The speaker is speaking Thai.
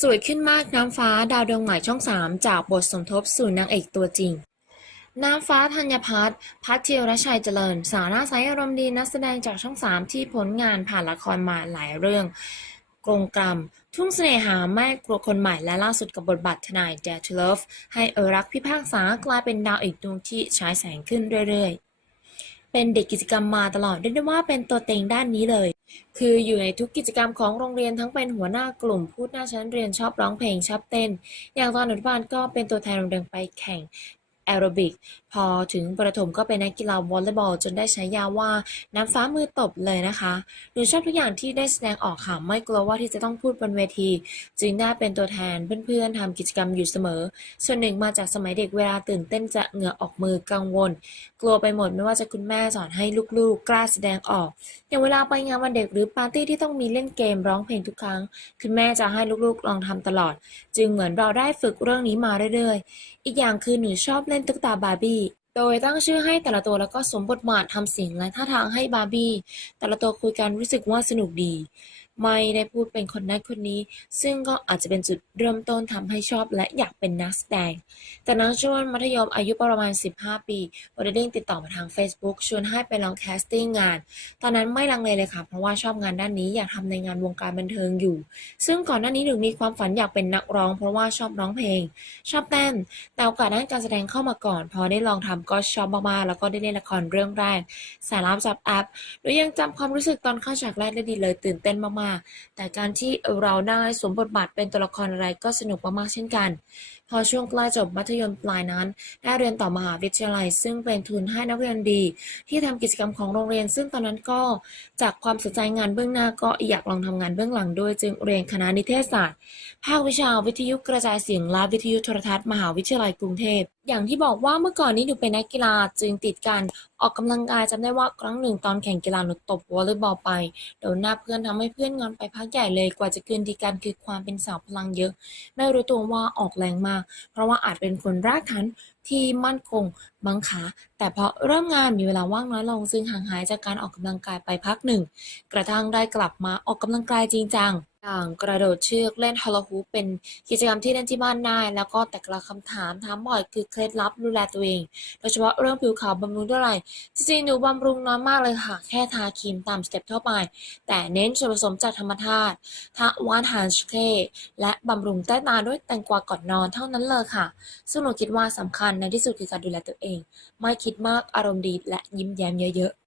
สวยขึ้นมากน้ำฟ้าดาวดวงใหม่ช่อง 3 จากบทสมทบสู่นางเอกตัวจริง น้ำฟ้าธัญพัฒน์พัทเทียรชัยเจริญ สาวหน้าใสอารมณ์ดีนักแสดงจากช่อง 3 ที่ผลงานผ่านละครมาหลายเรื่อง กรงกรรม ทุ่งเสน่หาแม่กลัวคนใหม่และล่าสุดกับบทบาททนาย Dare to Love ให้เออรักพิพากษากลายเป็นดาวอีกดวงที่ฉายแสงขึ้นเรื่อยๆ เป็นเด็กกิจกรรมมาตลอดเรียกได้ว่าเป็นตัวเต็งด้านนี้เลย คืออยู่ในทุกกิจกรรมของโรงเรียนทั้งเป็นหัวหน้ากลุ่มพูดหน้าชั้นเรียนชอบร้องเพลงชอบเต้น อย่างตอนอนุบาลก็เป็นตัวแทนโรงเรียนไปแข่ง แอโรบิก พอถึงประถมก็เป็นนักกีฬาวอลเลย์บอลจนได้ฉายาว่าน้ำฟ้ามือตบเลยนะคะหนูชอบทุกอย่างที่ได้แสดงออกค่ะ ไม่กลัวว่าที่จะต้องพูดบนเวที จึงได้เป็นตัวแทนเพื่อนๆทำกิจกรรมอยู่เสมอ ส่วนหนึ่งมาจากสมัยเด็กเวลาตื่นเต้นจะเหงื่อออกมือกังวล กลัวไปหมดไม่ว่าจะคุณแม่สอนให้ลูกๆ กล้าแสดงออก อย่างเวลาไปงานวันเด็กหรือปาร์ตี้ที่ต้องมีเล่นเกมร้องเพลงทุกครั้ง คุณแม่จะให้ลูกๆลองทำตลอด จึงเหมือนเราได้ฝึกเรื่องนี้มาเรื่อยๆ อีกอย่างคือหนูชอบเล่นตุ๊กตาบาร์บี้ โดยตั้งชื่อให้แต่ละตัวแล้วก็สวมบทบาททำเสียงและท่าทางให้บาร์บี้ แต่ละตัวคุยกันรู้สึกว่าสนุกดี ไม่ได้พูดเป็นคนนั้นคนนี้ ซึ่งก็อาจจะเป็นจุดเริ่มต้นทำให้ชอบและอยากเป็นนักแสดง แต่นักช่วงมัธยมอายุประมาณ 15 ปีวอร์เดนติดต่อมาทาง Facebook ชวนให้ไปลองแคสติ้งงาน ตอนนั้นไม่ลังเลเลยค่ะ เพราะว่าชอบงานด้านนี้อยากทำในงานวงการบันเทิงอยู่ ซึ่งก่อนหน้านี้หนูมีความฝันอยากเป็นนักร้อง เพราะว่าชอบร้องเพลง ชอบเต้นแต่โอกาสด้านการแสดงเข้ามาก่อน พอได้ลองทำก็ชอบมากๆแล้วก็ได้เล่นละครเรื่องแรกสายลับจับแอปหนูยังจำความรู้สึกตอนเข้าฉากแรกได้ดีเลยตื่นเต้นมากๆแต่การที่เราได้สวมบทบาทเป็นตัวละครอะไรก็สนุกมากๆเช่นกันพอช่วงใกล้จบมัธยมปลายนั้น ได้เรียนต่อมหาวิทยาลัย ซึ่งเป็นทุนให้นักเรียนดี ที่ทำกิจกรรมของโรงเรียน ซึ่งตอนนั้นก็จากความสนใจงานเบื้องหน้าก็อยากลองทำงานเบื้องหลังด้วยจึงเรียนคณะนิเทศศาสตร์ ภาควิชาวิทยุกระจายเสียงและวิทยุโทรทัศน์มหาวิทยาลัยกรุงเทพอย่างที่บอกว่าเมื่อก่อนนี้หนูเป็นนักกีฬาจึงติดการออกกำลังกายจำได้ว่าครั้งหนึ่งตอนแข่งกีฬาหนูตบวอลเลย์บอลไปโดนหน้าเพื่อนทำให้เพื่อนงอนไปพักใหญ่เลยกว่าจะคืนดีกันคือความเป็นสาวพลังเยอะ ไม่รู้ตัวว่าออกแรงมากเพราะว่าอาจเป็นคนรากฐาน ที่มั่นคงบังขาแต่พอเริ่มงานมีเวลาว่างน้อยลงซึ่งห่างหายจากการออกกำลังกายไปพักหนึ่ง กระทั่งได้กลับมาออกกำลังกายจริงจังอย่างกระโดดเชือกเล่นฮอลลฮูปเป็นกิจกรรมที่เล่นที่บ้านได้ แล้วก็แต่ละคำถามถามบ่อยคือเคล็ดลับดูแลตัวเอง โดยเฉพาะเรื่องผิวขาวบำรุงด้วยอะไรจริงๆหนูบำรุงน้อยมากเลยค่ะ แค่ทาครีมตามสเต็ปทั่วไป แต่เน้นส่วนผสมจากธรรมชาติทาวานฮานชเคและบำรุงใต้ตาด้วยแตงกวาก่อนนอนเท่านั้นเลยค่ะ ซึ่งหนูคิดว่าสำคัญในที่สุดคือการดูแลตัวเอง ไม่คิดมากอารมณ์ดีและยิ้มแย้มเยอะๆ